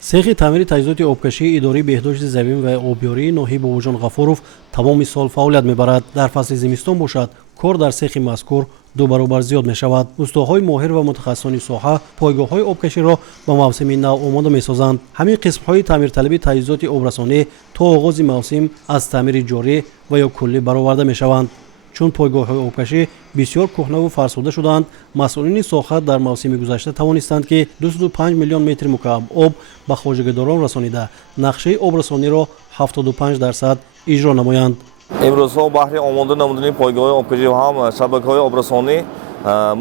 сехи таъмири таҷҳизоти обкашии идораи беҳдошти замин ва обёрии ноҳияи бобоҷон ғафуров тамоми сол фаъолият мебарад. дар фасли зимистон бошад кор дар сехи мазкур ду баробар зиёд мешавад. устоҳои моҳир ва мутахассисони соҳа пойгоҳҳои обкаширо ба мавсими нав омода месозанд. ҳамин қисмҳои таъмирталаби таҷҳизоти обрасонӣ то оғози мавсим аз таъмири ҷорӣ ва ё куллӣ бароварда мешаванд. чун пойгоҳҳои обкашӣ бисёр кӯҳнаву фарсуда шудаанд, масъулини соха дар мавсими гузашта тавонистанд ки 205 миллион метри мукааб об ба хоҷагидорон расонида нақшаи обрасониро 75% иҷро намоянд. имрӯзҳо баҳри омода намудани пойгоҳҳои обкашӣ ва ҳам шабакаҳои обрасонӣ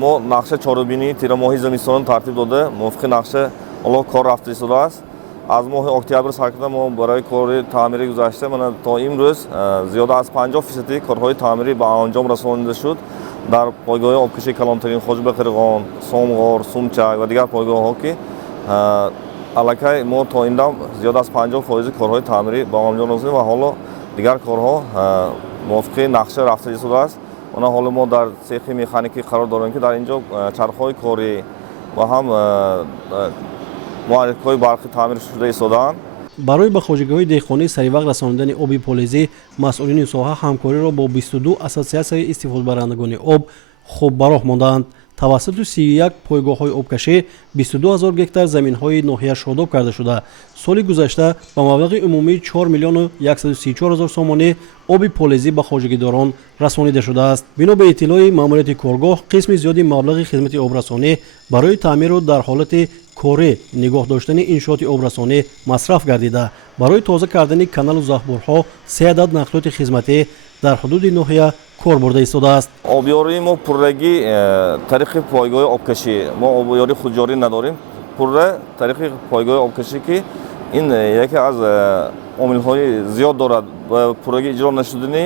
мо нақша чорабинии тирамоҳи зимистонро тартиб дода мувофиқи нақша оло кор рафта истодааст. аз моҳи октябр сар карда мо барои кори таъмири гузашта мана то имрӯз зиёда аз 50% корҳои таъмирӣ ба анҷом расонида шуд дар пойгоҳи обкашии калонтарин, хоҷба қирғон, сомғор, сумчак ва дигар пойгоҳҳо ки аллакай мо то ин дам зиёда аз 50% корҳои таъмирӣ ба анҷом расонидем ва ҳоло дигар корҳо мувофиқи нақша рафта истодааст. Она ҳоло мо дар сехи механикӣ қарор дорем ки дар инҷо чархҳои корӣ ва ҳам муҳаррикҳои барқӣ таъмир шуда истодаанд. барои ба хоҷагиҳои деҳқонӣ саривақт расонидани оби полизӣ масъулини соҳа ҳамкориро бо 22 ассотсиатсияи истифодабарандагони об хуб ба роҳ мондаанд. тавассути 31 пойгоҳҳои обкашӣ 22 000 гектар заминҳои ноҳия шодоб карда шуда соли гузашта ба маблағи умумии 4 миллиону 134 000 сомонӣ оби полизӣ ба хоҷагидорон расонида шудааст. бино ба иттилои маъмурияти коргоҳ қисми зиёди маблағи хизмати обрасонӣ барои таъмиру дар ҳолати корӣ нигоҳ доштани иншооти обрасонӣ масраф гардида барои тоза кардани каналу заҳбурҳо 3 адад нақлиёти хизматӣ дар ҳудуди ноҳия кор бурда истодааст. обёрии мо пуррагӣ тариқи пойгоҳи обкашӣ мо обёрии худҷорӣ надорем. пурра тариқи пойгоҳи обкашӣ ки ин яке аз омилҳои зиёд дорад ва пуррагӣ иҷро нашудани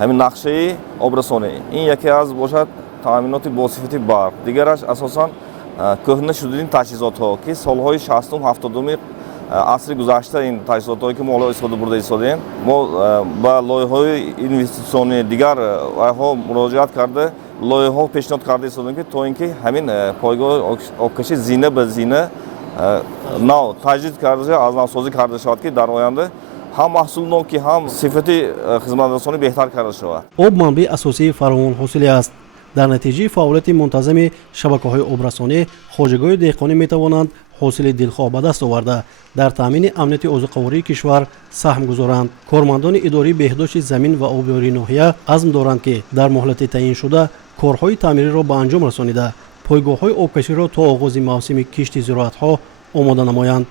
ҳамин нақшаи обрасонӣ. ин яке аз бошад таъминоти босифати барқ. дигараш асосан кӯҳна шудани таҷҳизотҳо ки солҳои 60-70 асри гузашта ин таҷҳизотҳое ки мо ҳоло истифода бурда истодем мо ба лоиҳаҳои инвеститсионӣ дигар ҳо муроҷиат карда лоиҳаҳо пешниҳод карда истодем ки то ин ки ҳамин пойгоҳи обкашӣ зина ба зина нав таҷдид карда аз навсозӣ карда шавад ки дар оянда ҳам маҳсулноки ҳам сифати хизматрасонӣ беҳтар карда шавад. об манбаи асосии фаровонҳосилӣ аст. дар натиҷаи фаъолияти мунтазами шабакаҳои обрасонӣ хоҷагиҳои деҳқонӣ метавонанд ҳосили дилхоҳ ба даст оварда дар таъмини амнияти озуқавории кишвар саҳм гузоранд. кормандони идораи беҳдошти замин ва обёрии ноҳия азм доранд ки дар моҳлати таъиншуда корҳои таъмириро ба анҷом расонида пойгоҳҳои обкаширо то оғози мавсими кишти зироатҳо омода намоянд.